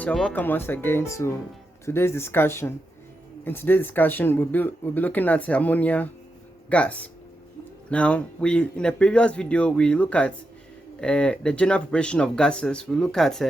Alright, you're welcome once again to today's discussion. In today's discussion, we'll be looking at ammonia gas. Now, we in the previous video we look at the general preparation of gases. We look at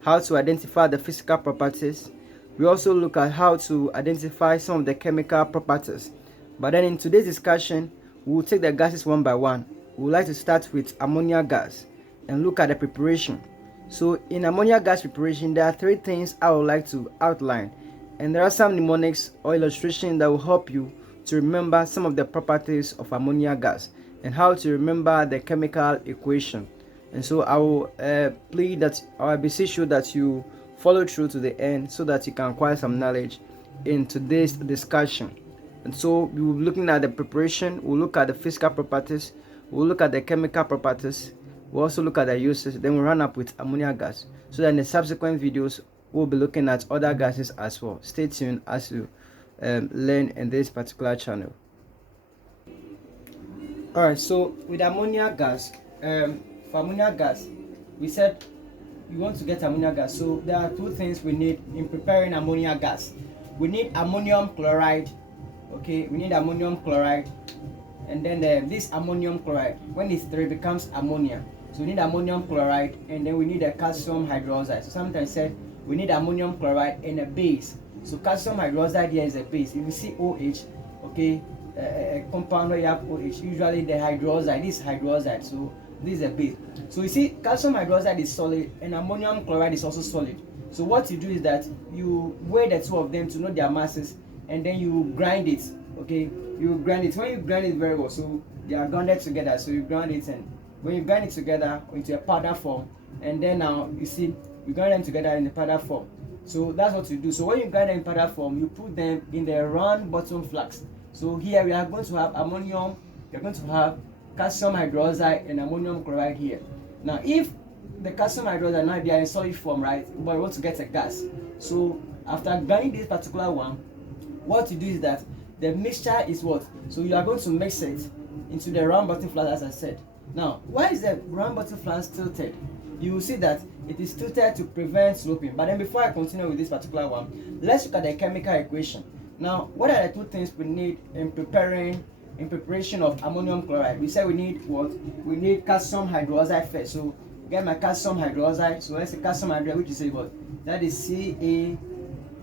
how to identify the physical properties. We also look at how to identify some of the chemical properties. But then in today's discussion, we'll take the gases one by one. We would like to start with ammonia gas and look at the preparation. So in ammonia gas preparation, there are three things I would like to outline, and there are some mnemonics or illustrations that will help you to remember some of the properties of ammonia gas and how to remember the chemical equation. And so I will plead that I beseech you that you follow through to the end so that you can acquire some knowledge in today's discussion. And so we will be looking at the preparation, we'll look at the physical properties, we'll look at the chemical properties, we'll also look at the uses, then we'll run up with ammonia gas. So that in the subsequent videos, we'll be looking at other gases as well. Stay tuned as you learn in this particular channel. Alright, so with ammonia gas, for ammonia gas, we said we want to get ammonia gas. So there are two things we need in preparing ammonia gas. We need ammonium chloride. Okay, we need ammonium chloride, and then this ammonium chloride, when it's 3, becomes ammonia. So we need ammonium chloride, and then we need a calcium hydroxide. So sometimes said we need ammonium chloride and a base. So calcium hydroxide here is a base. If you see OH, okay, a compound where you have OH, usually the hydroxide, this is hydroxide, so this is a base. So you see calcium hydroxide is solid and ammonium chloride is also solid. So what you do is that you weigh the two of them to know their masses, and then you grind it. Okay, you grind it. When you grind it very well, so they are grounded together, so you grind it, and when you grind it together into a powder form, and then now you see you grind them together in the powder form. So that's what you do. So when you grind them in powder form, you put them in the round bottom flask. So here we are going to have ammonium, we are going to have calcium hydroxide and ammonium chloride here. Now if the calcium hydroxide, now they are in solid form, right, but we want to get a gas. So after grinding this particular one, what you do is that the mixture is what? So you are going to mix it into the round bottom flask, as I said. Now, why is the round bottom flask tilted? You will see that it is tilted to prevent sloping. But then before I continue with this particular one, let's look at the chemical equation. Now, what are the two things we need in preparation of ammonium chloride? We said we need what? We need calcium hydroxide first. So get my calcium hydroxide. So let's say calcium hydroxide, which is what? That is Ca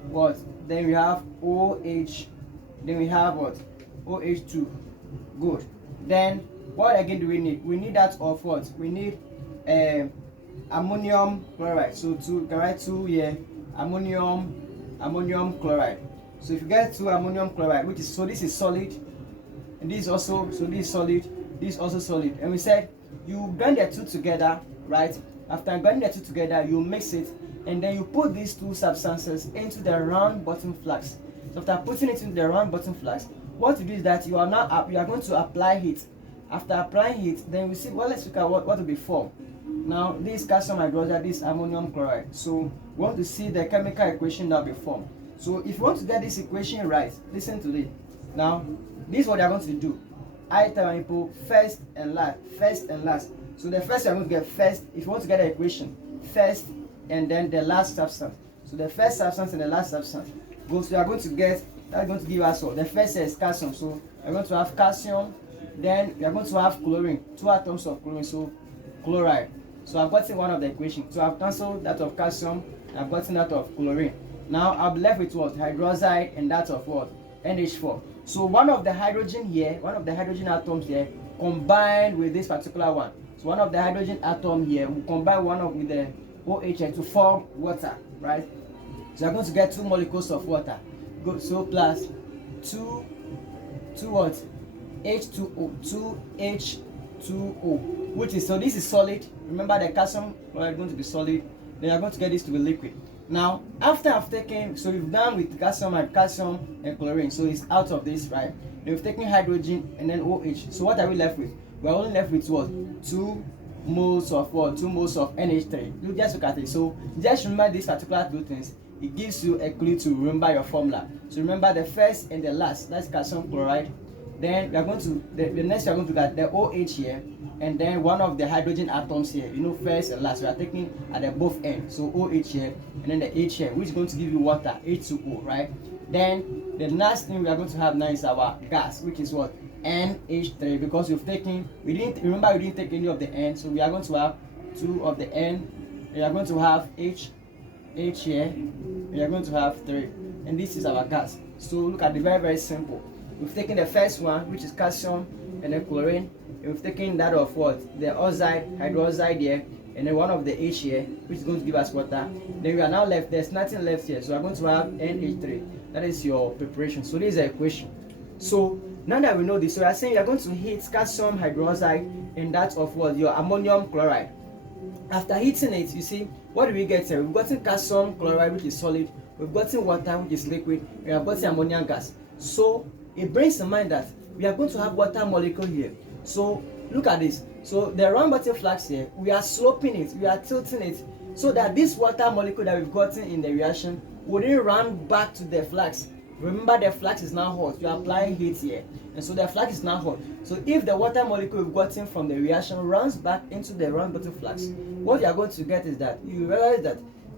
what? Then we have OH, then we have what? OH2. Good. Then what again do we need? We need that of what? We need ammonium chloride. So can write 2 here, ammonium chloride. So if you get 2 ammonium chloride, which is, so this is solid, and this also, so this is solid, this is also solid. And we said you grind the two together, right? After grinding the two together, you mix it, and then you put these two substances into the round bottom flask. So after putting it into the round bottom flask, what you do is that you are going to apply heat. After applying heat, then we see, well, let's look at what will be formed. Now this calcium hydroxide, this ammonium chloride. So we want to see the chemical equation that will be formed. So if you want to get this equation right, listen to this. Now this is what they are going to do. I tell people first and last, first and last. So the first you are going to get first, if you want to get the equation, first and then the last substance. So the first substance and the last substance. So you are going to get, that's going to give us what? The first is calcium. So we are going to have calcium, then we are going to have chlorine, 2 atoms of chlorine, so chloride. So I've gotten one of the equations. So I've cancelled that of calcium, and I've gotten that of chlorine. Now I'll be left with what? Hydroxide, and that of what? NH4. So one of the hydrogen here, one of the hydrogen atoms here, combined with this particular one. So one of the hydrogen atom here will combine with the OH to form water, right? So you're going to get 2 molecules of water. Good. So plus 2 what? H2O, 2H2O, which is, so this is solid. Remember the calcium chloride is going to be solid. Then you're going to get this to be liquid. Now, after I've taken, so we've done with calcium and chlorine, so it's out of this, right? Then we've taken hydrogen and then OH. So what are we left with? We're only left with what? 2 moles of what? 2 moles of NH3. You just look at it. So just remember these particular two things. It gives you a clue to remember your formula. So remember the first and the last. That's calcium chloride. Then we are going to the next we are going to get the OH here, and then one of the hydrogen atoms here, first and last, we are taking at the both ends, so OH here and then the H here, which is going to give you water, H2O, right? Then the last thing we are going to have now is our gas, which is what? NH3, because we didn't take any of the N, so we are going to have 2 of the N, we are going to have H here, we are going to have 3, and this is our gas. So look at the very simple. We've taken the first one, which is calcium and then chlorine, and we've taken that of what? The oxide, hydroxide here, and then one of the H here, which is going to give us water. Then we are now left, there's nothing left here, so we are going to have NH3. That is your preparation. So this is the equation. So now that we know this, so we are saying you are going to heat calcium hydroxide and that of what? Your ammonium chloride. After heating it, you see, what do we get here? We've gotten calcium chloride, which is solid. We've gotten water, which is liquid. We have gotten ammonia gas. So it brings to mind that we are going to have water molecule here. So look at this. So the round bottom flask here, we are sloping it, we are tilting it, so that this water molecule that we've gotten in the reaction wouldn't run back to the flask. Remember, the flask is now hot. You are applying heat here, and so the flask is now hot. So if the water molecule we've gotten from the reaction runs back into the round bottom flask, what you are going to get is that you realize that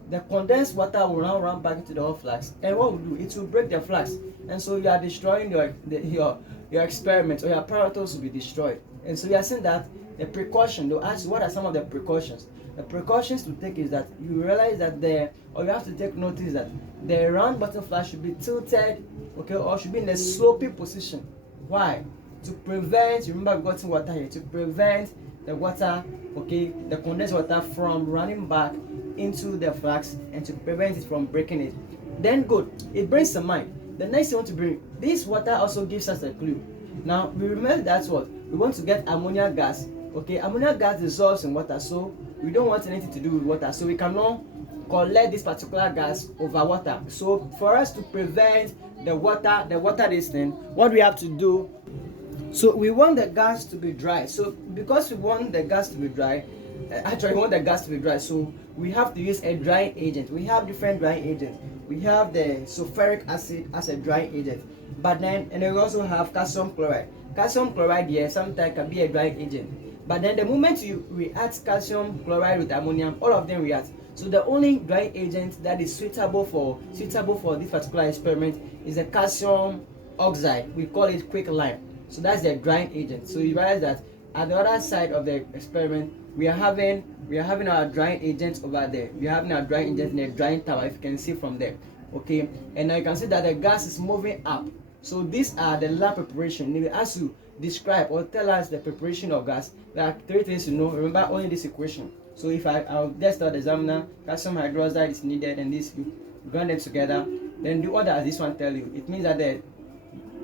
the condensed water will now run back into the hot flask, and what will do? It will break the flask, and so you are destroying your experiment, or your apparatus will be destroyed. And so you are saying that the precaution, they'll ask you what are some of the precautions. The precautions to take is that you realize that you have to take notice that the round bottom flask should be tilted, okay, or should be in a sloping position. Why? To prevent, remember we've gotten water here, to prevent the water, okay, the condensed water from running back into the flask and to prevent it from breaking it. Then good, it brings to mind, the next thing you want to bring, this water also gives us a clue. Now we remember that's what, we want to get ammonia gas, okay, ammonia gas dissolves in water, so we don't want anything to do with water, so we cannot collect this particular gas over water. So for us to prevent the water this thing, what we have to do, so we want the gas to be dry. So because we want the gas to be dry, so we have to use a drying agent. We have different drying agents. We have the sulfuric acid as a drying agent, but then we also have calcium chloride. Calcium chloride here sometimes can be a drying agent, but then the moment you react calcium chloride with ammonium, all of them react. So the only drying agent that is suitable for this particular experiment is the calcium oxide. We call it quicklime. So that's the drying agent. So you realize that at the other side of the experiment, we are having our drying agent over there. We are having our drying agent in a drying tower, if you can see from there. Okay, and now you can see that the gas is moving up. So these are the lab preparation. They will ask you describe or tell us the preparation of gas. There are 3 things to know. Remember only this equation. So if I'll just tell the examiner calcium hydroxide is needed and this, you grind them together, then do what does this one tell you? It means that the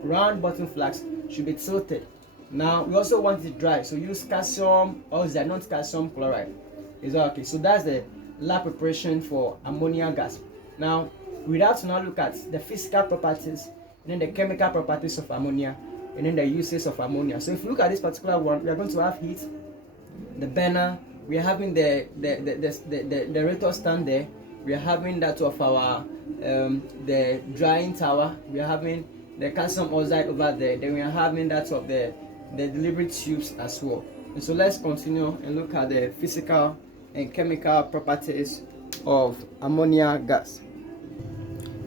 round bottom flask should be tilted. Now we also want it dry, so use calcium oxide, not calcium chloride. Is that okay? So that's the lab preparation for ammonia gas. Now we have to now look at the physical properties and then the chemical properties of ammonia and then the uses of ammonia. So if you look at this particular one, we are going to have heat, the burner, we are having the reactor stand there, we are having that of our the drying tower, we are having the calcium oxide over there, then we are having that of the delivery tubes as well. And so let's continue and look at the physical and chemical properties of ammonia gas.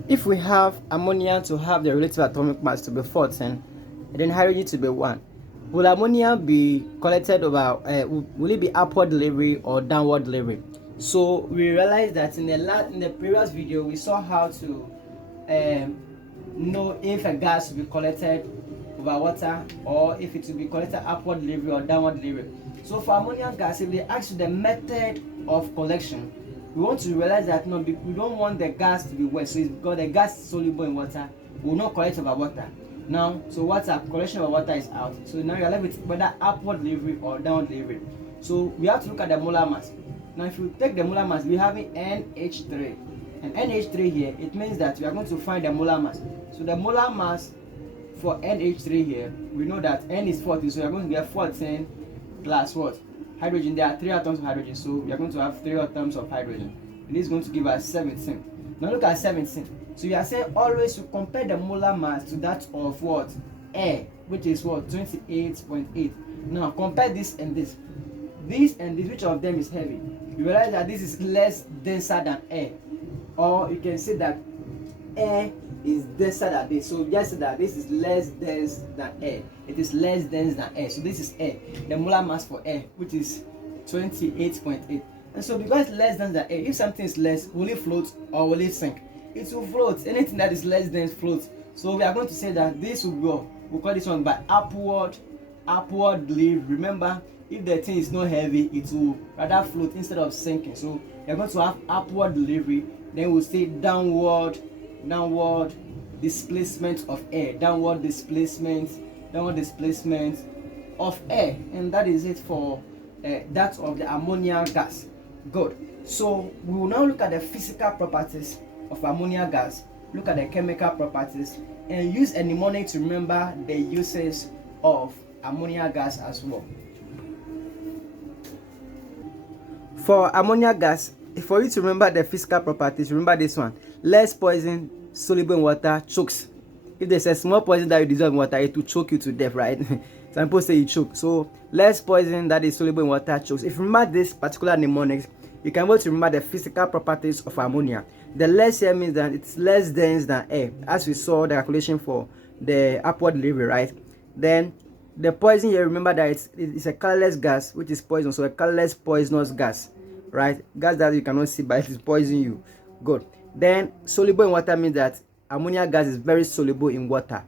If we have ammonia to have the relative atomic mass to be 14 and then hydrogen to be 1, will ammonia be collected over, will it be upward delivery or downward delivery? So we realized that in the previous video we saw how to know if a gas will be collected over water or if it will be collected upward delivery or downward delivery. So for ammonia gas, if they ask you the method of collection, we want to realize that no, we don't want the gas to be wet. So it's because the gas is soluble in water, we will not collect over water. Now, so water, collection of water is out. So now you're left with whether upward delivery or downward delivery. So we have to look at the molar mass. Now if you take the molar mass, we have NH3. And NH3 here, it means that we are going to find the molar mass. So the molar mass for NH3 here, we know that N is 40, so we are going to get 14 plus what? Hydrogen. There are 3 atoms of hydrogen, so we are going to have 3 atoms of hydrogen. And this is going to give us 17. Now look at 17. So you are saying always you compare the molar mass to that of what? Air, which is what? 28.8. Now compare this and this. this and this, which of them is heavy? You realize that this is less denser than air, or you can say that air is denser than this. So just say that this is less dense than air. It is less dense than air. So this is air. The molar mass for air, which is 28.8. And so because it's less dense than air, if something is less, will it float or will it sink? It will float. Anything that is less dense floats. So we are going to say that this will go. We'll call this one by upward delivery. Remember, if the thing is not heavy, it will rather float instead of sinking. So we are going to have upward delivery. Then we'll say downward displacement of air, downward displacement of air, and that is it for that of the ammonia gas. Good. So we will now look at the physical properties of ammonia gas, look at the chemical properties, and use a mnemonic to remember the uses of ammonia gas as well. For ammonia gas, for you to remember the physical properties, remember this one: less poison soluble in water chokes. If there's a small poison that you dissolve in water, it will choke you to death, right? Some people say you choke. So less poison that is soluble in water chokes. If you remember this particular mnemonics, you can be able to remember the physical properties of ammonia. The less here means that it's less dense than air, as we saw the calculation for the upward delivery, right? Then the poison here, remember that it's a colorless gas, which is poison. So a colorless poisonous gas, right? Gas that you cannot see, but it is poisoning you. Good. Then soluble in water means that ammonia gas is very soluble in water.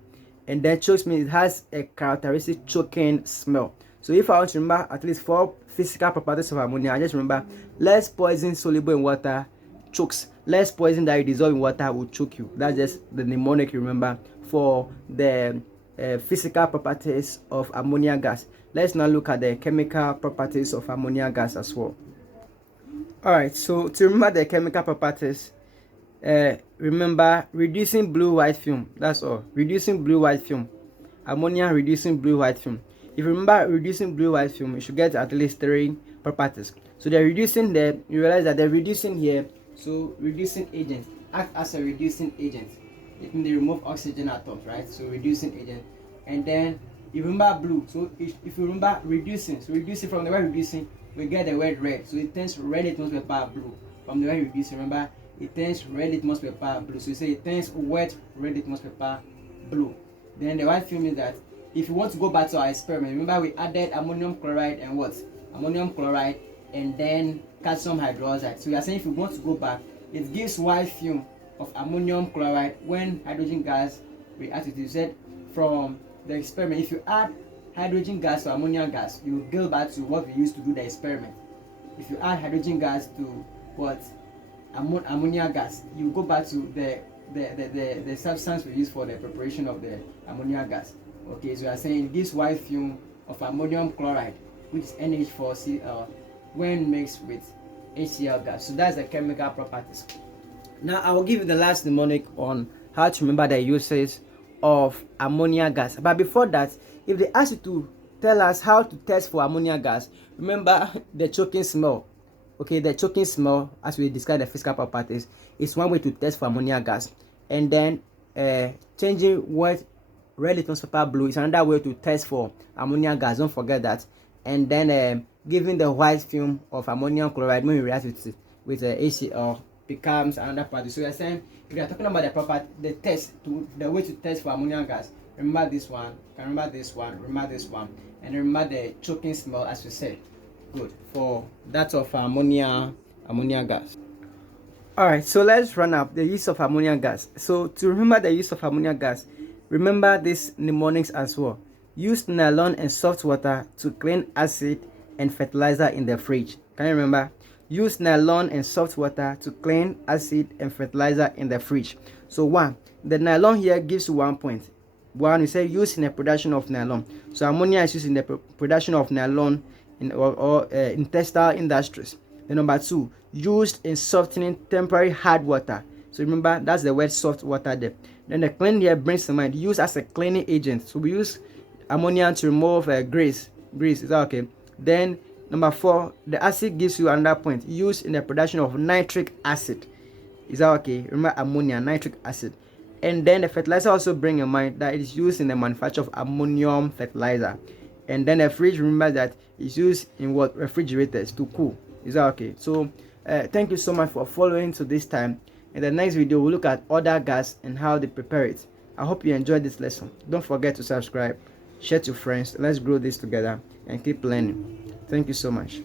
And then chokes means it has a characteristic choking smell. So if I want to remember at least 4 physical properties of ammonia, I just remember less poison soluble in water chokes. Less poison that you dissolve in water will choke you. That's just the mnemonic you remember for the physical properties of ammonia gas. Let's now look at the chemical properties of ammonia gas as well. Alright, so to remember the chemical properties, remember reducing blue-white film. That's all. Reducing blue-white film. Ammonia reducing blue-white film. If you remember reducing blue-white film, you should get at least 3 properties. So they're reducing there. You realize that they're reducing here. So reducing agent act as a reducing agent. It means they remove oxygen atoms, right? So reducing agent. And then you remember blue. So if you remember reducing, so reducing, from the word reducing, we get the word red. So it turns red litmus paper blue. From the word reducing, remember, it turns red litmus paper blue. So you say it turns wet red litmus paper blue. Then the white film is that if you want to go back to our experiment, remember we added ammonium chloride and what? Ammonium chloride and then calcium hydroxide. So we are saying if you want to go back, it gives white film of ammonium chloride when hydrogen gas reacts with it. You said from the experiment, if you add hydrogen gas to ammonia gas, you will go back to what we used to do the experiment. If you add hydrogen gas to what? Ammonia gas, you go back to the substance we use for the preparation of the ammonia gas. Okay, so we are saying it gives white film of ammonium chloride, which is NH4Cl, when mixed with HCl gas. So that's the chemical properties. Now I will give you the last mnemonic on how to remember the uses of ammonia gas. But before that, if they ask you to tell us how to test for ammonia gas, remember the choking smell. Okay, the choking smell, as we described the physical properties, is one way to test for ammonia gas. And then changing what red litmus paper blue is another way to test for ammonia gas. Don't forget that. And then giving the white film of ammonium chloride when we react with HCl becomes another part. So we are saying if we are talking about the way to test for ammonia gas, remember this one, remember this one, remember this one, and remember the choking smell, as we said. Good for that of ammonia gas. Alright, so let's run up the use of ammonia gas. So to remember the use of ammonia gas, remember these mnemonics as well. Use nylon and salt water to clean acid and fertilizer in the fridge. Can you remember? Use nylon and salt water to clean acid and fertilizer in the fridge. So 1, the nylon here gives you 1 point. 1, we say use in the production of nylon. So ammonia is used in the production of nylon in textile industries. Then number 2, used in softening temporary hard water. So remember, that's the word soft water there. Then the clean here brings to mind used as a cleaning agent. So we use ammonia to remove grease. Is that okay? Then number 4, the acid gives you another point. Used in the production of nitric acid. Is that okay? Remember ammonia, nitric acid. And then the fertilizer also bring in mind that it is used in the manufacture of ammonium fertilizer. and then a fridge, remember that is used in what? Refrigerators to cool. Is that okay? So thank you so much for following to this time. In the next video, we'll look at other gas and how they prepare it. I hope you enjoyed this lesson. Don't forget to subscribe, share to friends. Let's grow this together and keep learning. Thank you so much.